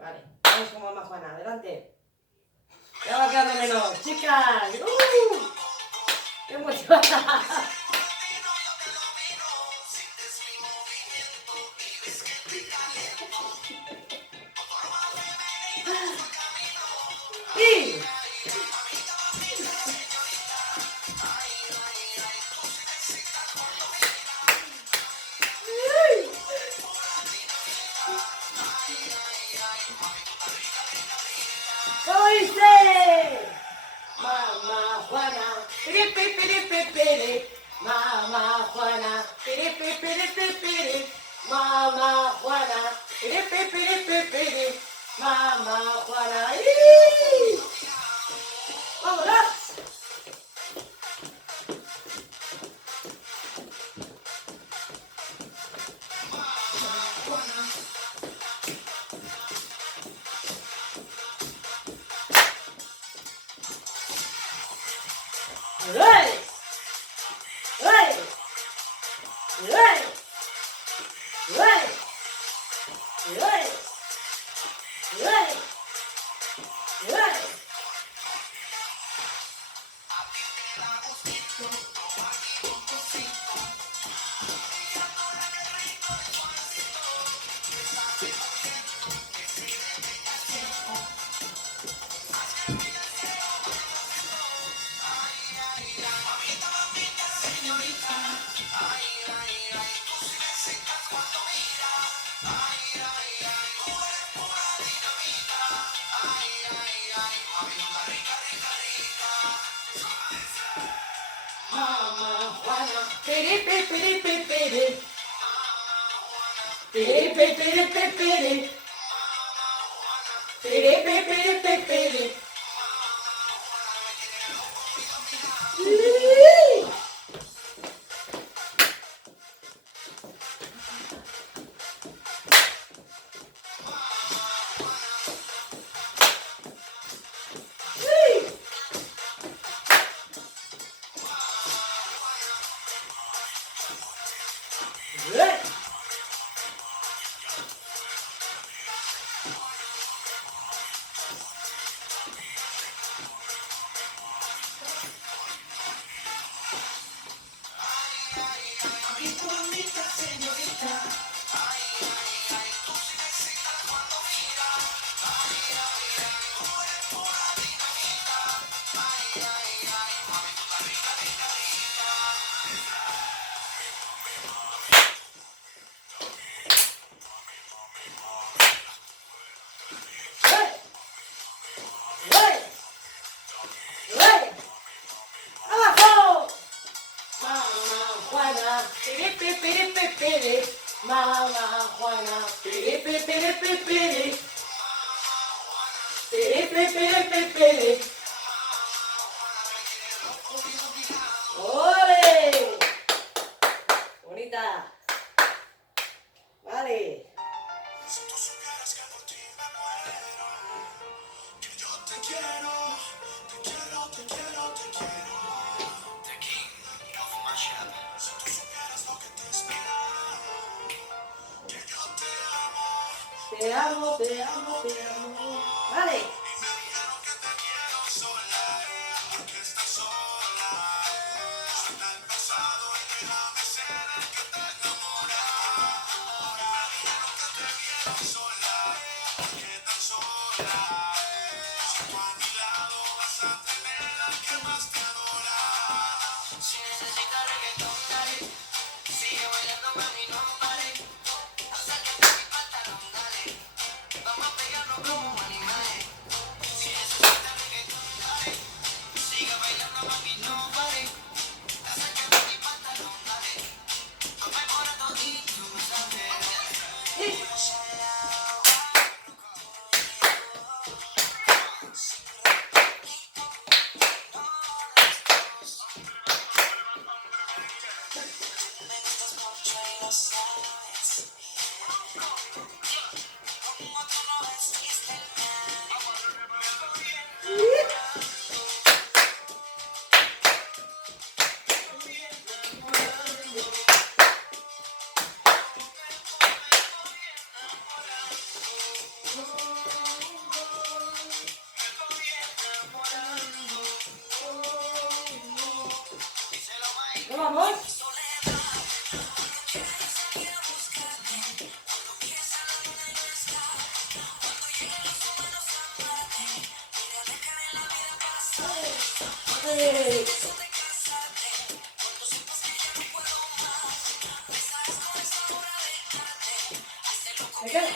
Vale, vamos con mamá Juana, adelante. Ya va quedando menos, chicas. ¡Qué emocionada! ¡Y! ¿Cómo dice? Mamá Juana, piri, piri, piri, piri, piri. Mamá Juana, piri, piri, piri, piri, piri. Mamá Juana, piri, piri, piri, piri, piri. Mamá Juana, ¡y! ¡Vámonos! ¡Ay! ¡Ay! ¡Ay! ¡Ay! ¡Ay! ¡Ay! ¡Ay! Mamá Juana, piri, piri, piri, piri, piri. Piri, piri, piri, piri, piri. Piri, piri, piri, piri, piri. ¡Y! ¡Ay! ¡Ay! ¡Ay! ¡Abajo! Mamá Juana, piri, piri, piri, piri, piri. Mamá Juana, piri, piri, piri, piri, piri. Piri, piri, piri, piri, piri. ¡Ole! Bonita. Vale. Si tú supieras que por ti me muero, que yo te quiero, te quiero, te quiero, te quiero. The king of mashup. Si tú supieras lo que te espera, que yo te amo. Te amo, te amo, te amo. Vale. Y me dijeron que te quiero sola, que estás sola. Suelta el pasado y déjame ser el que te enamora. Me dijeron que te quiero sola, que tan sola. Si tú a mi lado vas a tener al que más te adora. Si necesitas reggaetón, dale. Sigue bailando, mami, no pare. Acércate a mi pantalón, dale. Vamos a pegarnos como animales. Si necesitas reggaetón, dale. Sigue bailando, mami, no pare. Acércate a mi pantalón, dale. Conmemora todito, me sabes. Me gustas mucho y lo sabes. Con otro no existe el Vamos. Hey. Okay.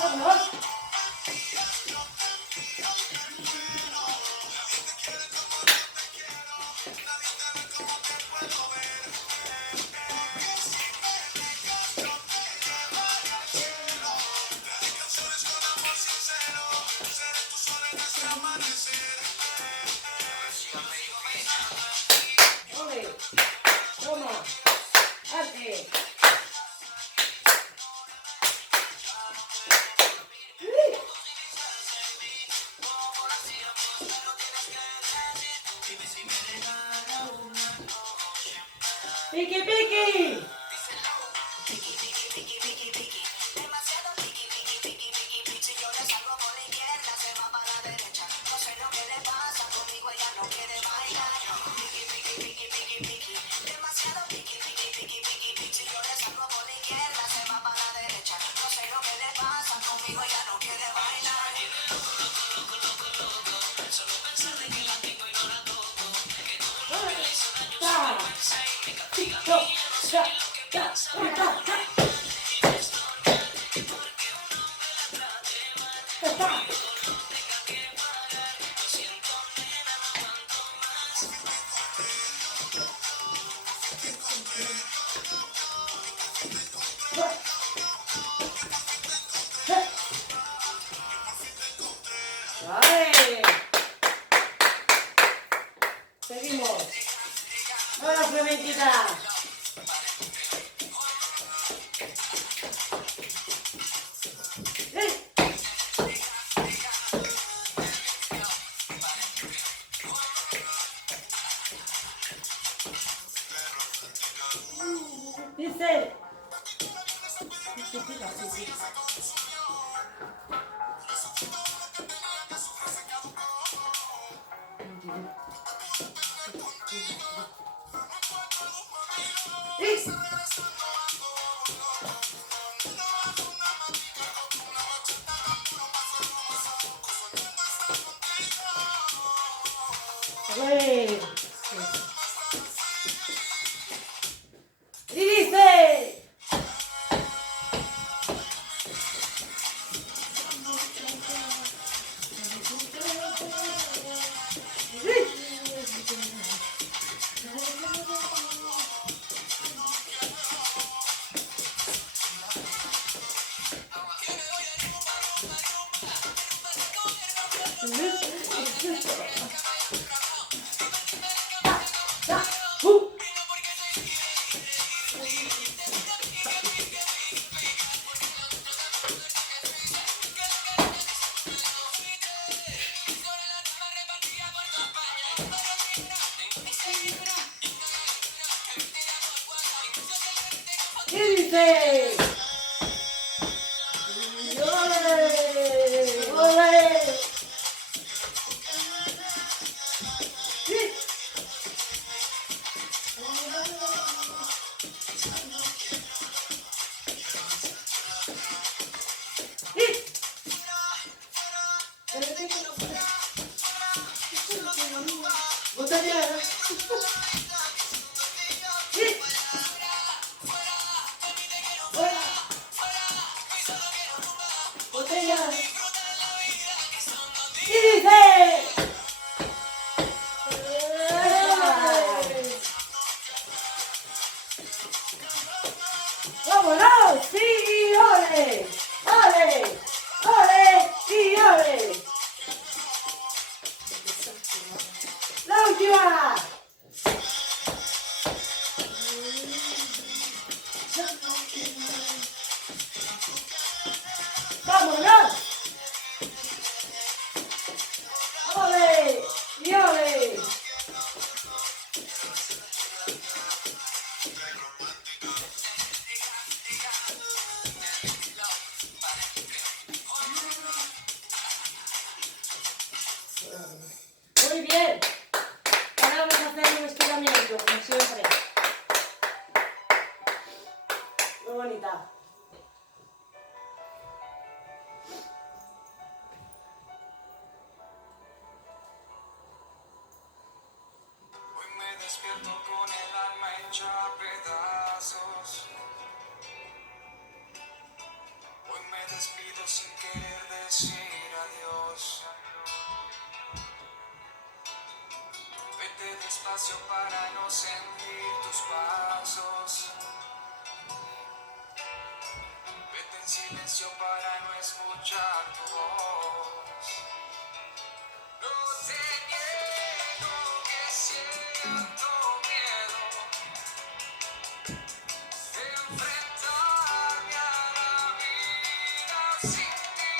Vamos. Ole. Toma. Arte. Piqui, piqui. Ta. Chico. Ya. Ya. Ya. Ya. Ya. Vale. Seguimos. Ahora Clementita. Dice. Güey. Y dice. ¿Qué dice? ¡Ole! ¡Ole! Botella. Botella. Y dice. ¡Vámonos! ¡Sí! ¡Ole! ¡Ole! ¡Ole! ¡Y ole! ¡La última! ¡Vámonos! ¡Ole! ¡Y ole! Muy bien. Ahora vamos a hacer un estiramiento, como siempre. Muy bonita. Hoy me despierto con el alma hecha a pedazos. Hoy me despido sin querer decir adiós. Vete despacio para no sentir tus pasos. Vete en silencio para no escuchar tu voz. No te niego que siento miedo de enfrentarme a la vida sin ti.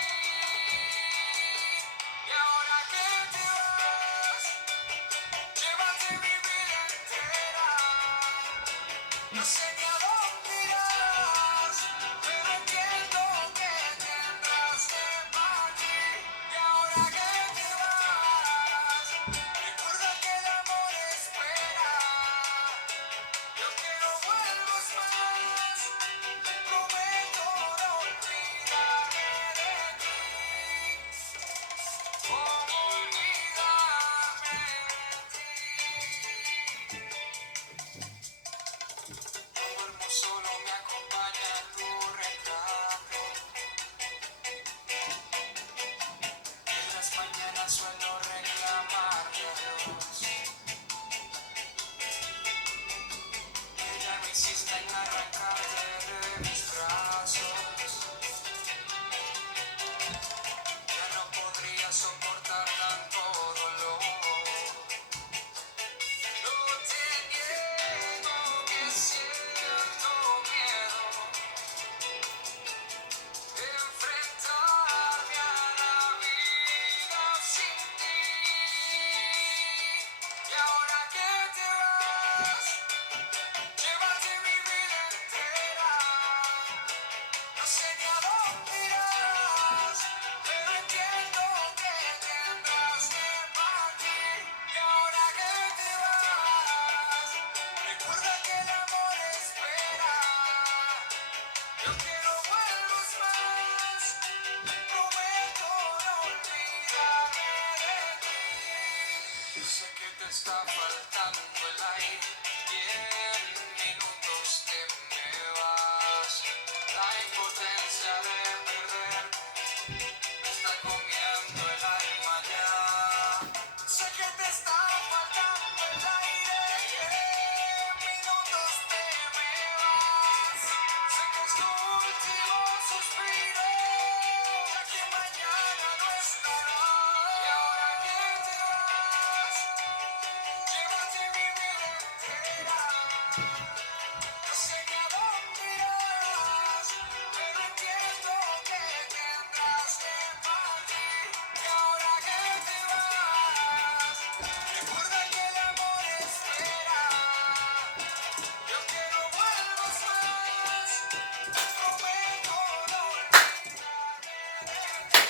Y ahora que te vas, llévate mi vida entera. No sé ni a dónde irás, pero entiendo que tendrás que partir. Y ahora que te vas, recuerda que el amor espera. Yo quiero vuelvas más, prometo no olvidarme de ti. ¿Cómo olvidarme de ti? No duermo solo, me acompaña tu retrato. En las mañanas suelo reclamarte a Dios. Ella no insiste en arrancarte de mis brazos. Ya no podría soportar tanto dolor. No te niego que siento miedo de enfrentarme a la vida sin ti. Y ahora que te vas, llévate mi vida entera. No sé ni a dónde irás, pero entiendo que tendrás que partir. Y ahora que te vas, recuerda que el amor espera. Yo quiero vuelvas más, prometo no olvidarme de ti. Sé que te está faltando el aire y en minutos te me vas. La impotencia de perder me está comiendo el alma ya. Sé que te está faltando el aire y en minutos te me vas. Sé que es tu último suspiro, ya que mañana no estarás. Y ahora que te vas, llévate mi vida entera. No sé ni a dónde irás, pero entiendo que tendrás que partir. Y ahora que te vas, recuerda que el amor espera. Yo quiero vuelvas más, prometo no olvidarme de ti.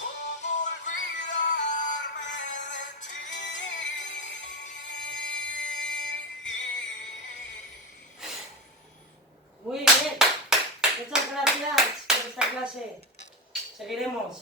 ¿Cómo olvidarme de ti? Muy bien. Muchas gracias por esta clase. Seguiremos.